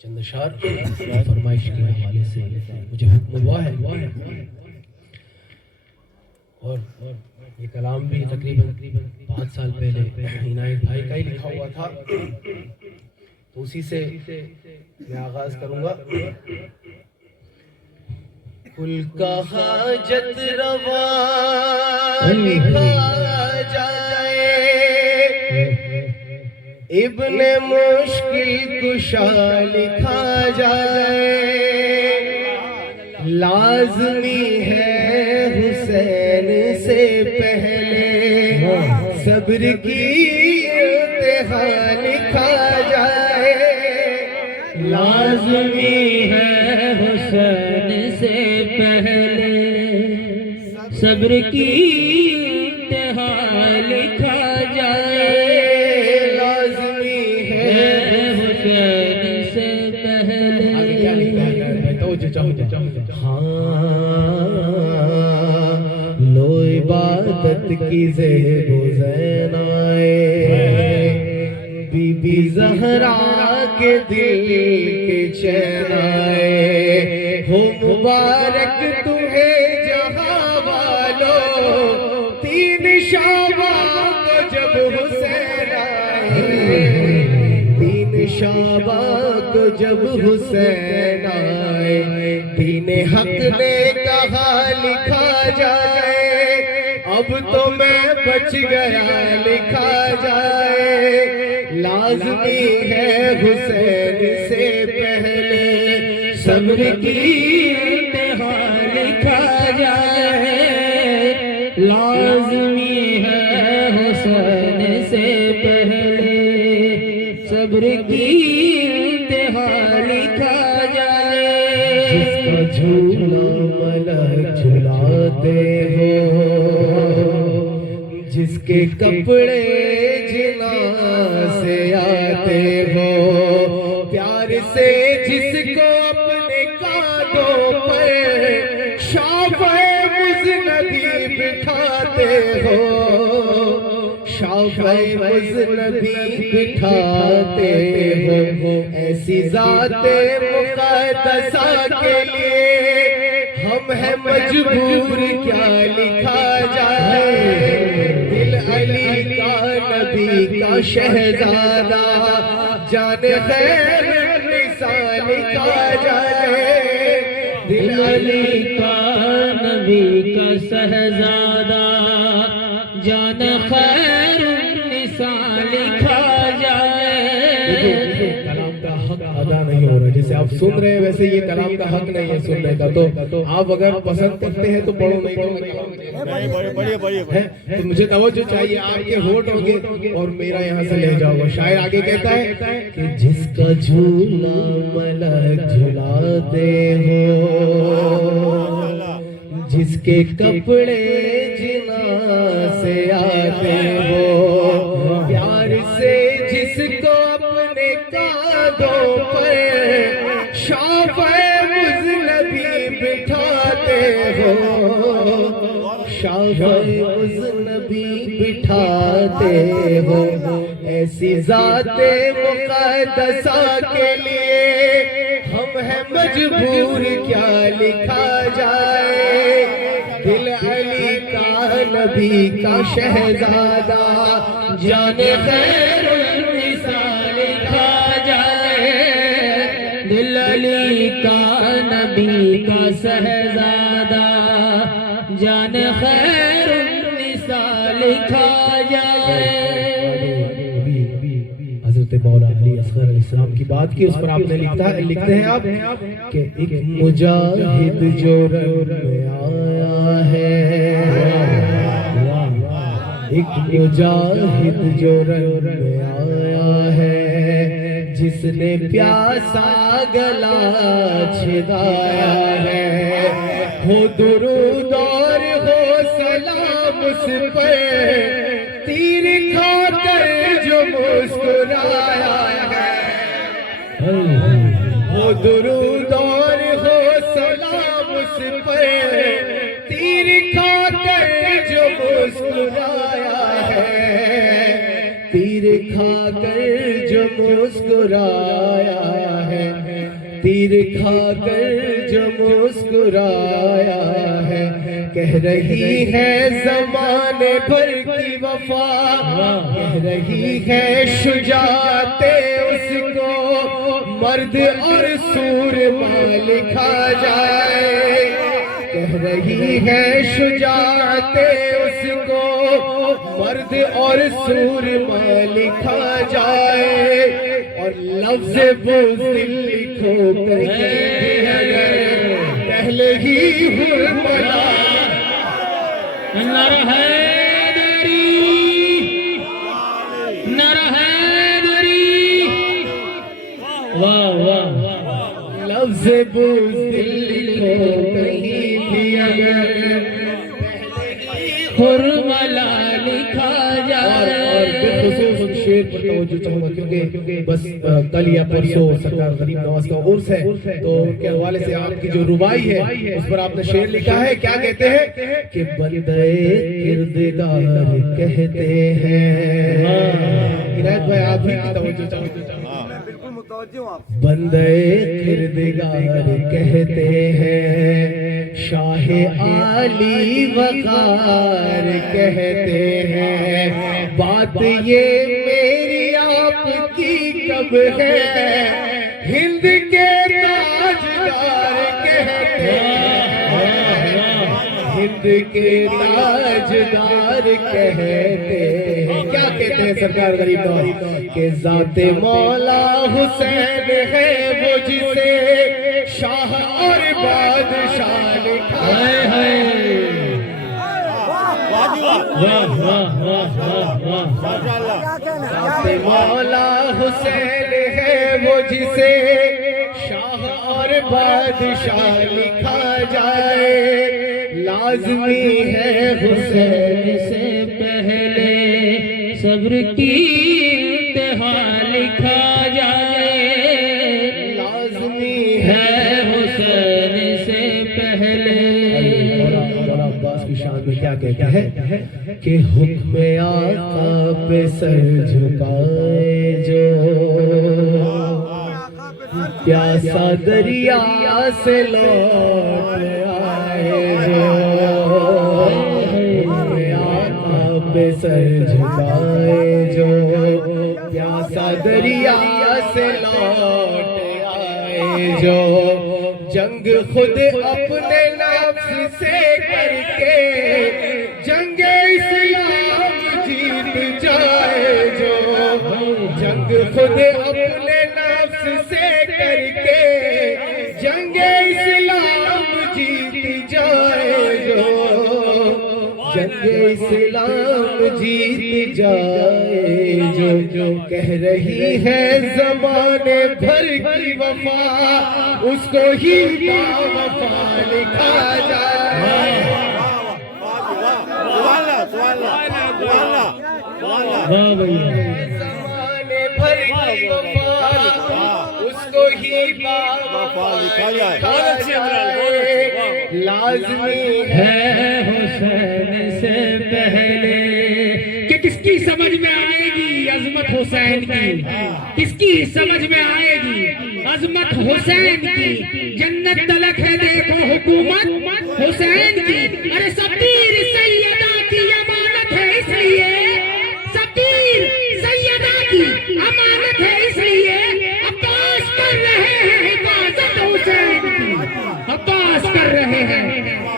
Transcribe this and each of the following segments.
چند اشعار فرمائش کے حوالے سے مجھے حکم ہوا ہے اور یہ کلام بھی تقریباً 5 سال پہلے عنایت بھائی کا ہی لکھا ہوا تھا، تو اسی سے میں آغاز کروں گا۔ کل کا حاجت روا لکھا جائے، ابن مشکل کشا لکھا جائے، لازمی ہے حسین سے پہلے صبر کی انتہا لکھا جائے، لازمی ہے حسین سے پہلے صبر کی انتہا لکھا جائے، لازمی ہے حسین سے پہلے۔ ہاں لو عبادت کی زہر و زین آئے، بی بی زہرا کے دل کے چین آئے، ہو مبارک تمہیں جہاں والو، 3 شعبان کو جب حسین آئے، 3 شعبان کو جب حسین آئے، دین حق نے کہا لکھا جائے، اب تو میں بچ گیا لکھا جائے، لازمی ہے حسین سے پہلے صبر کی انتہا لکھا جائے، لازمی ہے حسین سے پہلے صبر کی انتہا لکھا جائے۔ جس کا جھولا ملک جھلاتے ہو، جس کے کپڑے جنا سے آتے ہو، پیار سے جس کو اپنے کانھوں پر شافعِ مذنبی بٹھاتے ہو، شافعِ مذنبی بٹھاتے ہو، ایسی ذات مقدسہ کے لیے ہم ہیں مجبور کیا لکھا جائے، دل علی کا نبی کا شہزادہ جان خیر نساء لکھا جائے، دل علی کا نبی کا شہزادہ جان خیر نساء لکھا جائے۔ کلام کا حق ادا نہیں ہو رہا، جیسے آپ سن رہے ہیں ویسے یہ کلام کا حق نہیں ہے سننے کا، تو آپ اگر پسند کرتے ہیں تو پڑھو، نہیں تو تو مجھے توجہ چاہیے، آپ کے ہونٹ ہوں گے اور میرا یہاں سے لے جاؤ گا۔ شاعر آگے کہتا ہے کہ جس کا جھولا ملک جھلاتے ہو، جس کے کپڑے جنا سے آتے ہو، پیار سے جس کو اپنے کانھوں پر شافعِ مذنبی بٹھاتے ہو، شافعِ مذنبی بٹھاتے ہو، ایسی ذات مقدسہ کے لیے ہم ہیں مجبور کیا لکھا جائے، دل علی کا نبی کا شہزادہ جان خیر نساء لکھا جائے، دل علی کا نبی کا شہزادہ جان خیر نساء لکھا جائے۔ حضرت مولا علی اصغر علیہ السلام کی بات کی، اس پر آپ نے لکھتے ہیں آپ کہ ایک مجاہد جو رنگ میں آیا ہے، ایک مجاہد جو رنگ میں آیا ہے، جس نے پیاسا گلا چھدایا ہے، ہو درود اور ہو سلام اس پر، تیر کھا کر جو مسکرایا ہے، ہو درود اور ہو سلام اس پر، تیر کھا کر جو مسکرایا ہے، تیر کھا کر جو مسکرایا ہے، تیر کھا کر جو مسکرایا ہے، کہہ رہی ہے زمانے بھر کی وفا، کہہ رہی ہے شجاعت اس کو مرد اور سورما لکھا جائے، کہہ رہی ہے شجاعت اس کو مرد اور سورما لکھا جائے، اور لفظ بزدل لکھو کہیں بھی اگر پہلے ہی حرملا نر حیدری، نر حیدری، واہ واہ، لفظ بزدل لکھو کہیں بھی اگر حرملا لکھا جائے۔ اور بالخصوص شعر پر توجہ چاہوں گا کیونکہ بس کل یا پرسوں سرکار غریب نواز کا عرس ہے، تو ان کے حوالے سے آپ کی جو ربائی ہے اس پر آپ نے شعر لکھا ہے، کیا کہتے ہیں کہ بندے کردگار کہتے ہیں، عنایت بھائی آپ ہی کی توجہ چاہوں گا، بندے کردگار کہتے ہیں، شاہ عالی وقار کہتے ہیں، بات یہ میری آپ کی کب ہے، ہند کے تاجدار کہتے ہیں، ہند کے تاجدار کہتے ہیں، کیا کہتے ہیں سرکار غریب نواز کہ ذات مولا حسین ہے وہ جسے شاہ اور بادشاہ لکھا ہے، ذات مولا حسین ہے وہ جسے شاہ اور بادشاہ لکھا جائے، لازمی ہے حسین سے پہلے صبر کی انتہا لکھا جائے، لازمی ہے حسین سے پہلے۔ اور عباس کی شان میں کیا کہتا ہے کہ حکم آقا پہ سر جھکائے جو پیاسا دریا سے لوٹ آئے جو، حکم آقا پہ سر جھکائے جو پیاسا دریا سے لوٹ آئے جو، جنگ خود اپنے نفس سے کر کے جنگ اسلام جیت جائے جو، جنگ خود اپنے نفس سے کر کے جنگ اسلام جیت جائے جو، جنگ اسلام جیت جائے جو، کہہ رہی ہے زمانے بھر کی وفا اس کو ہی باوفا لکھا جائے، زمانے بھر کی وفا اس کو ہی باوفا لکھا جائے، لازمی ہے حسین سے پہلے، کہ کس کی سمجھ میں آئے گی عظمت حسین کی، کس کی سمجھ میں آئے گی عظمت حسین کی، جنت تلک ہے دیکھو حکومت حسین کی، ارے سبیر سیدہ کی امانت ہے اس لیے، سبیر سیدہ کی امانت ہے اس لیے، عباس کر رہے ہیں حفاظت حسین کی، عباس کر رہے ہیں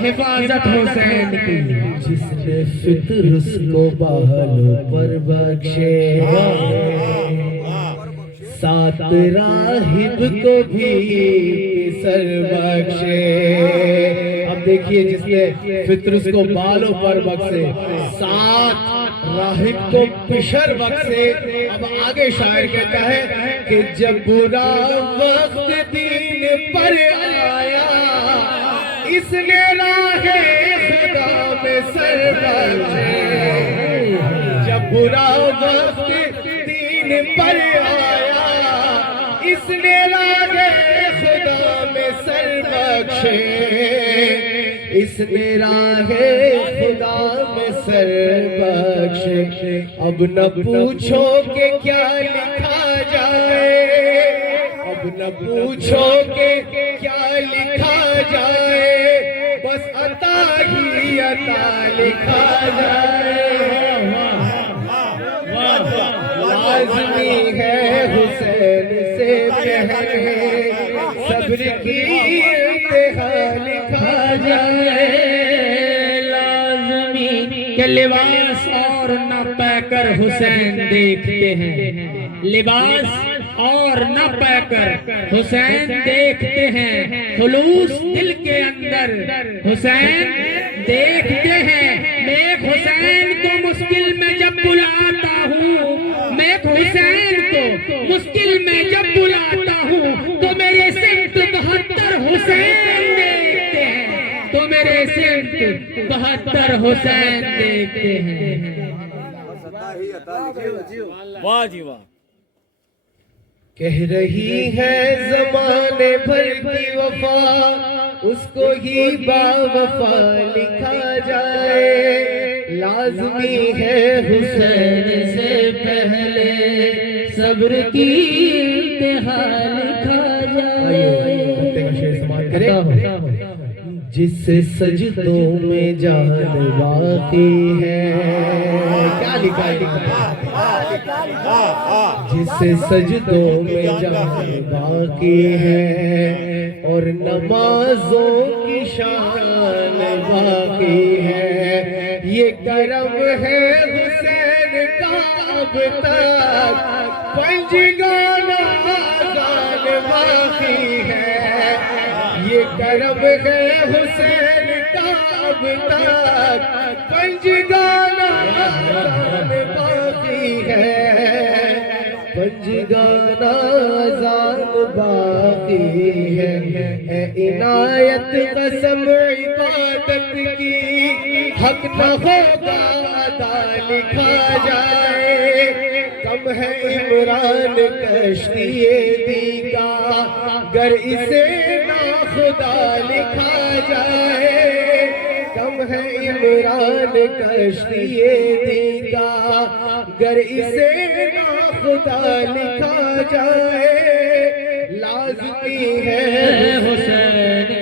حفاظت حسین کی، جس نے فطر اس کو بالوں پر بخشے، سات راہب کو بھی سر بخشے، اب دیکھیے جس نے فطرس کو بالوں پر بخشے، سات راہب کو پشر بخشے، اب آگے شاعر کہتا ہے کہ جب برا وقت دین پر آیا اس نے راہ خدا میں سر بخشے، جب برا وقت دین پر آیا اس نے راہ خدا میں سر بخشے، اس نے راہ خدا میں سر بخشے، اب نہ پوچھو کہ کیا لکھا جائے نہ پوچھو کہ کیا لکھا جائے بس عطا ہی عطا لکھا جائے لازمی ہے حسین سے پہلے صبر کی انتہا لکھا جائے لازمی کہ لباس اور نہ پہ کر حسین دیکھتے ہیں لباس اور نہ پہ کر حسین دیکھتے ہیں خلوص دل کے اندر حسین دیکھتے ہیں میں حسین کو مشکل میں جب بلاتا ہوں میں حسین کو مشکل میں جب بلاتا ہوں تو میرے سمت 72 حسین دیکھتے ہیں تو میرے سمت 72 حسین دیکھتے ہیں واہ جی واہ کہہ رہی ہے زمانے بھر کی وفا اس کو ہی با وفا لکھا جائے لازمی ہے حسین سے پہلے صبر کی انتہا لکھا جائے جس سجدوں میں جان باقی ہے کیا لکھا ہے جس سجدوں میں جان باقی ہے اور نمازوں کی شان باقی ہے یہ کرم ہے حسین کا اب تک پنجگانہ آزان باقی ہے یہ کرم ہے حسین کا اب تک پنجگانہ آزان باقی ہے پنجگانہ آزان باقی ہے اے عنایت قسم عبادت کی حق نہ ہوگا ادا لکھا جائے کم ہے عمران کشتی دی کا گر اسے ناخدا لکھا جائے کم ہے عمران کشتی دی کا گر اسے ناخدا لکھا جائے لازمی ہے حسین